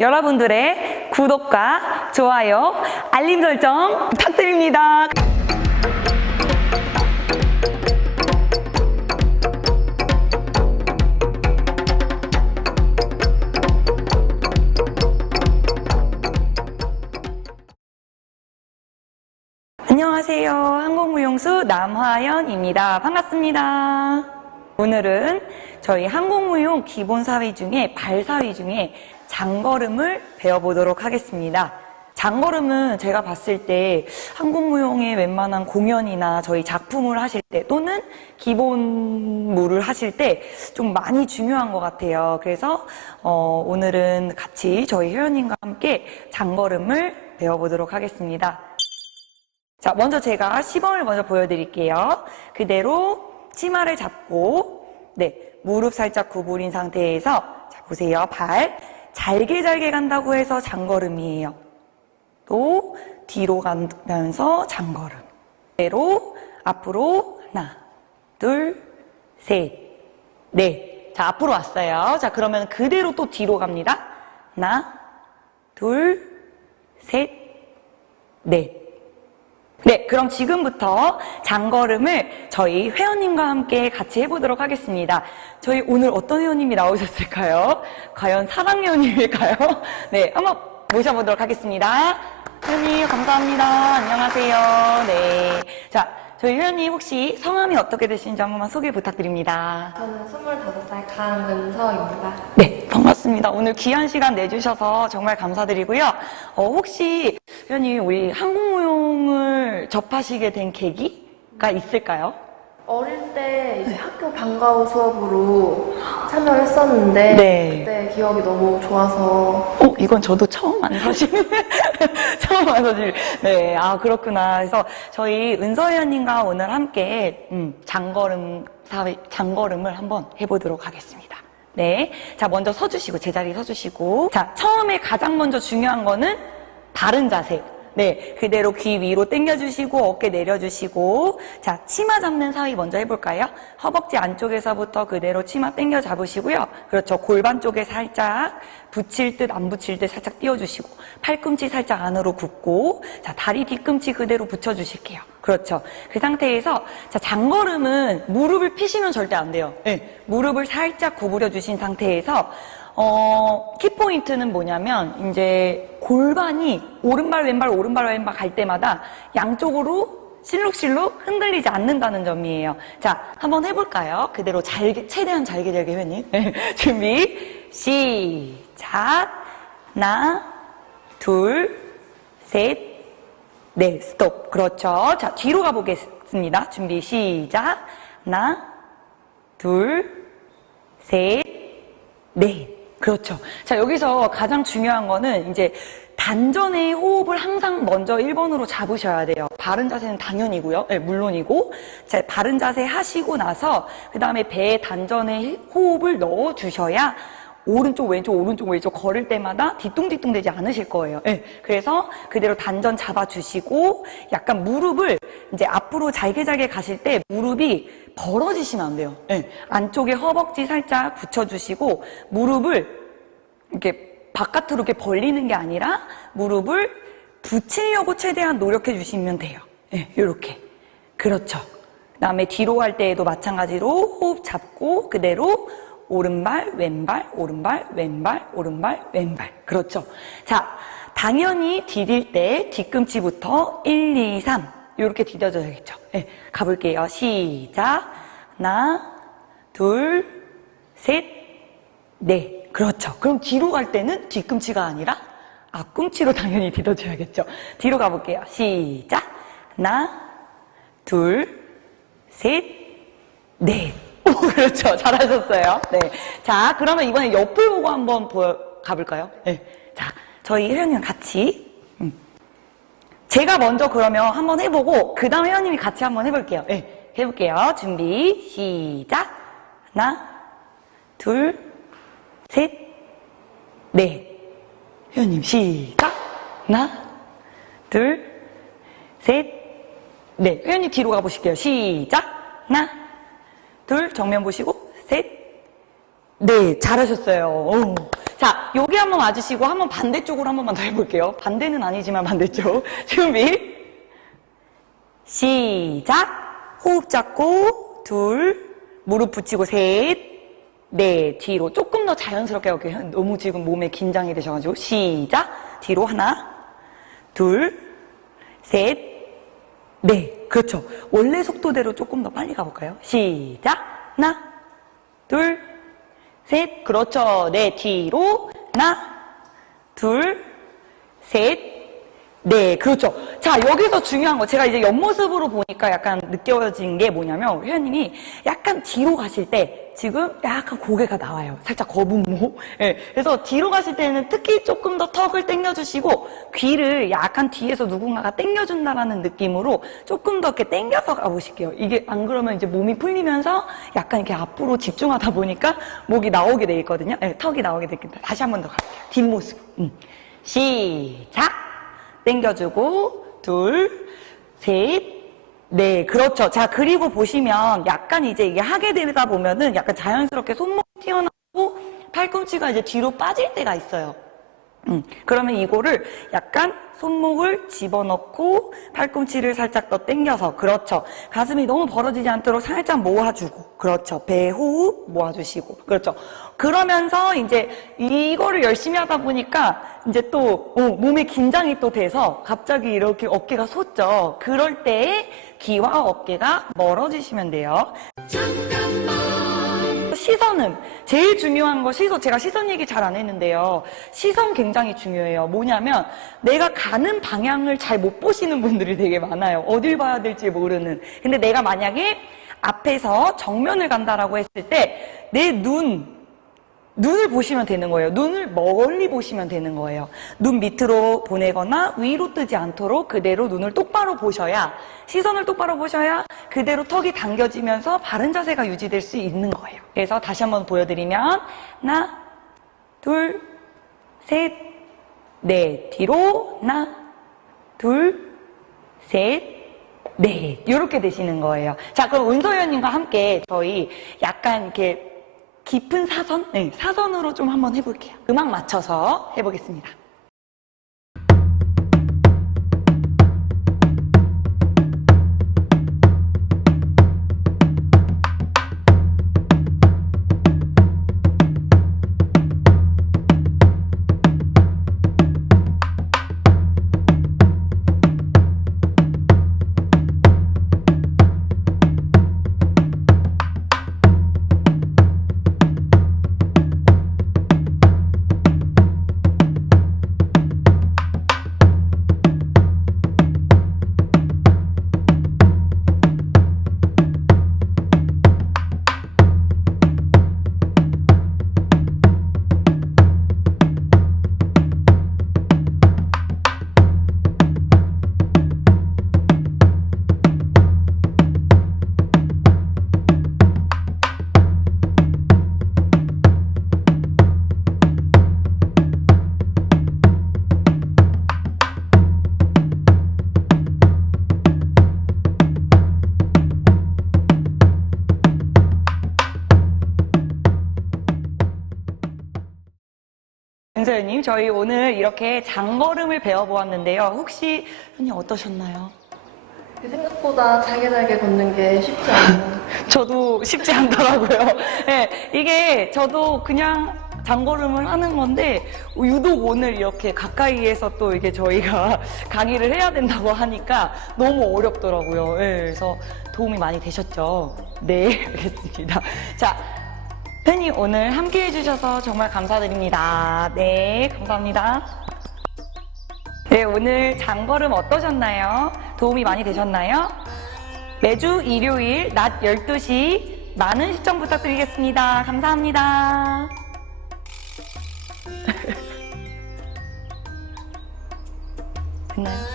여러분들의 구독과 좋아요, 알림 설정 부탁드립니다. 안녕하세요. 항공무용수 남화연입니다. 반갑습니다. 오늘은 저희 항공무용 기본 사위 중에 발사위 중에 장걸음을 배워보도록 하겠습니다. 장걸음은 제가 봤을 때 항공무용의 웬만한 공연이나 저희 작품을 하실 때 또는 기본무를 하실 때 좀 많이 중요한 것 같아요. 그래서 어, 오늘은 같이 저희 회원님과 함께 장걸음을 배워보도록 하겠습니다. 자, 먼저 제가 시범을 먼저 보여드릴게요. 그대로 치마를 잡고, 네, 무릎 살짝 구부린 상태에서, 자, 보세요. 발, 잘게 잘게 간다고 해서 장걸음이에요. 또, 뒤로 가면서 장걸음. 그대로, 앞으로, 하나, 둘, 셋, 넷. 자, 앞으로 왔어요. 자, 그러면 그대로 또 뒤로 갑니다. 하나, 둘, 셋, 넷. 네, 그럼 지금부터 장걸음을 저희 회원님과 함께 같이 해보도록 하겠습니다. 저희 오늘 어떤 회원님이 나오셨을까요? 과연 사랑 회원님일까요? 네, 한번 모셔보도록 하겠습니다. 회원님, 감사합니다. 안녕하세요. 네. 자, 저희 회원님 혹시 성함이 어떻게 되시는지 한 번만 소개 부탁드립니다. 저는 25살 강은서입니다. 네, 반갑습니다. 오늘 귀한 시간 내주셔서 정말 감사드리고요. 어, 혹시 회원님 우리 항공무용 을 접하시게 된 계기가 있을까요? 어릴 때 이제 학교 방과후 수업으로 참여했었는데 네. 그때 기억이 너무 좋아서 어, 이건 저도 처음 안 사실. 처음 안 사실. 네, 아, 그렇구나. 그래서 저희 은서 회원님과 오늘 함께, 음, 장걸음, 사회, 장걸음을 한번 해보도록 하겠습니다. 네. 자, 먼저 서주시고, 제자리 서주시고. 자, 처음에 가장 먼저 중요한 거는 바른 자세. 네, 그대로 귀 위로 당겨주시고 어깨 내려주시고 자 치마 잡는 사위 먼저 해볼까요? 허벅지 안쪽에서부터 그대로 치마 당겨 잡으시고요. 그렇죠. 골반 쪽에 살짝 붙일 듯 안 붙일 듯 살짝 띄워주시고 팔꿈치 살짝 안으로 굽고 자 다리 뒤꿈치 그대로 붙여주실게요. 그렇죠. 그 상태에서 자 장걸음은 무릎을 피시면 절대 안 돼요. 네, 무릎을 살짝 구부려 주신 상태에서 어, 키포인트는 뭐냐면, 이제 골반이 오른발, 왼발, 오른발, 왼발 갈 때마다 양쪽으로 실룩실룩 흔들리지 않는다는 점이에요. 자, 한번 해볼까요? 그대로 잘게, 최대한 잘게, 잘게 회원님. 준비, 시작. 하나, 둘, 셋, 넷, 스톱. 그렇죠. 자, 뒤로 가보겠습니다. 준비, 시작. 하나, 둘, 셋, 네. 그렇죠. 자, 여기서 가장 중요한 거는 이제 단전의 호흡을 항상 먼저 1번으로 잡으셔야 돼요. 바른 자세는 당연이고요. 네, 물론이고. 자, 바른 자세 하시고 나서 그 다음에 배에 단전의 호흡을 넣어 주셔야 오른쪽, 왼쪽, 오른쪽, 왼쪽 걸을 때마다 뒤뚱뒤뚱 되지 않으실 거예요. 네, 그래서 그대로 단전 잡아주시고 약간 무릎을 이제 앞으로 잘게 잘게 가실 때 무릎이 벌어지시면 안 돼요. 네, 안쪽에 허벅지 살짝 붙여주시고 무릎을 이렇게 바깥으로 이렇게 벌리는 게 아니라 무릎을 붙이려고 최대한 노력해 주시면 돼요. 네, 이렇게. 그렇죠. 그다음에 뒤로 갈 때에도 마찬가지로 호흡 잡고 그대로 오른발, 왼발, 오른발, 왼발, 오른발, 왼발. 그렇죠. 자, 당연히 디딜 때 뒤꿈치부터 1, 2, 3 이렇게 디뎌져야겠죠. 네, 가볼게요. 시작. 하나, 둘, 셋, 넷. 그렇죠. 그럼 뒤로 갈 때는 뒤꿈치가 아니라 앞꿈치로 당연히 디뎌줘야겠죠. 뒤로 가볼게요. 시작. 하나, 둘, 셋, 넷. 오, 그렇죠. 잘하셨어요. 네. 자, 그러면 이번에 옆을 보고 한번 보여, 가볼까요? 네. 자, 저희 회원님 같이. 음. 제가 먼저 그러면 한번 해보고, 그 다음 회원님이 같이 한번 해볼게요. 네. 해볼게요. 준비, 시작. 하나, 둘, 셋, 넷. 회원님, 시작. 하나, 둘, 셋, 넷. 회원님 뒤로 가보실게요. 시작. 하나, 둘, 정면 보시고, 셋, 네, 잘하셨어요. 오. 자, 여기 한번 와주시고 한번 반대쪽으로 한 번만 더 해볼게요. 반대는 아니지만 반대쪽. 준비. 시작. 호흡 잡고 둘, 무릎 붙이고 셋, 넷, 뒤로 조금 더 자연스럽게 이렇게 너무 지금 몸에 긴장이 되셔가지고 시작. 뒤로 하나, 둘, 셋, 넷. 그렇죠. 원래 속도대로 조금 더 빨리 가볼까요? 시작. 하나, 둘, 셋. 그렇죠. 네, 뒤로. 하나, 둘, 셋. 네, 그렇죠. 자, 여기서 중요한 거. 제가 이제 옆모습으로 보니까 약간 느껴진 게 뭐냐면, 회원님이 약간 뒤로 가실 때, 지금 약간 고개가 나와요. 살짝 거북목. 예, 그래서 뒤로 가실 때는 특히 조금 더 턱을 당겨주시고, 귀를 약간 뒤에서 누군가가 당겨준다라는 느낌으로 조금 더 이렇게 당겨서 가보실게요. 이게 안 그러면 이제 몸이 풀리면서 약간 이렇게 앞으로 집중하다 보니까 목이 나오게 돼 있거든요. 예, 턱이 나오게 되겠다. 다시 한 번 더 갈게요. 뒷모습. 음. 시작. 당겨주고 둘, 셋, 네, 그렇죠. 자, 그리고 보시면 약간 이제 이게 하게 되다 보면은 약간 자연스럽게 손목 튀어나오고 팔꿈치가 이제 뒤로 빠질 때가 있어요. 음, 그러면 이거를 약간 손목을 집어넣고 팔꿈치를 살짝 더 당겨서 그렇죠. 가슴이 너무 벌어지지 않도록 살짝 모아주고 그렇죠. 배 호흡 모아주시고 그렇죠. 그러면서 이제 이거를 열심히 하다 보니까 이제 또 어, 몸에 긴장이 또 돼서 갑자기 이렇게 어깨가 솟죠. 그럴 때 귀와 어깨가 멀어지시면 돼요. 시선은 제일 중요한 거 시선 제가 시선 얘기 잘 안 했는데요. 시선 굉장히 중요해요. 뭐냐면 내가 가는 방향을 잘 못 보시는 분들이 되게 많아요. 어딜 봐야 될지 모르는. 근데 내가 만약에 앞에서 정면을 간다라고 했을 때 내 눈, 눈을 보시면 되는 거예요. 눈을 멀리 보시면 되는 거예요. 눈 밑으로 보내거나 위로 뜨지 않도록 그대로 눈을 똑바로 보셔야 시선을 똑바로 보셔야 그대로 턱이 당겨지면서 바른 자세가 유지될 수 있는 거예요. 그래서 다시 한번 보여드리면 하나, 둘, 셋, 넷 뒤로 하나, 둘, 셋, 넷 이렇게 되시는 거예요. 자 그럼 은서연님과 함께 저희 약간 이렇게 깊은 사선? 네, 사선으로 좀 한번 해볼게요. 음악 맞춰서 해보겠습니다. 저희 오늘 이렇게 장걸음을 배워보았는데요. 혹시 현님 어떠셨나요? 생각보다 잘게 잘게 걷는 게 쉽지 않아요. 저도 쉽지 않더라고요. 네, 이게 저도 그냥 장걸음을 하는 건데 유독 오늘 이렇게 가까이에서 또 이게 저희가 강의를 해야 된다고 하니까 너무 어렵더라고요. 네, 그래서 도움이 많이 되셨죠? 네, 알겠습니다. 자, 팬이 오늘 함께 해주셔서 정말 감사드립니다. 네, 감사합니다. 네, 오늘 장걸음 어떠셨나요? 도움이 많이 되셨나요? 매주 일요일 낮 12시 많은 시청 부탁드리겠습니다. 감사합니다. 됐나요?